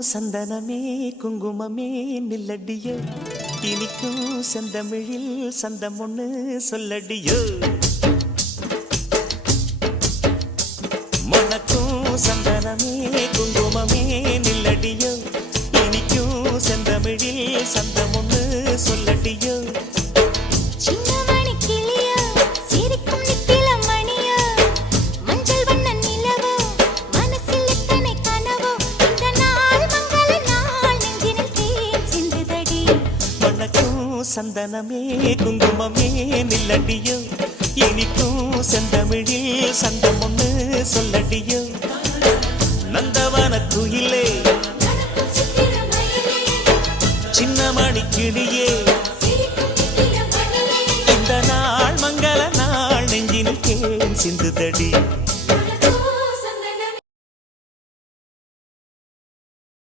சந்தனமே குங்குமமே நில்லடியோ இனிக்கும் செந்தமிழில் சந்தம் ஒண்ணு சொல்லடியோ மனக்கும் சந்தனமே குங்குமமே நில்லடியோ இனிக்கும் செந்தமிழில் சந்தம் ஒண்ணு சொல்லடியோ சந்தனமே குங்குமமே நில்லடியோ இனிக்கும் செந்தமிழில் சந்தம் ஒண்ணு சொல்லடியோ நந்தவன குயிலே சின்னமணி கிளியே இந்த நாள் மங்கள நாள் நெஞ்சினில் தேன் சிந்துதடி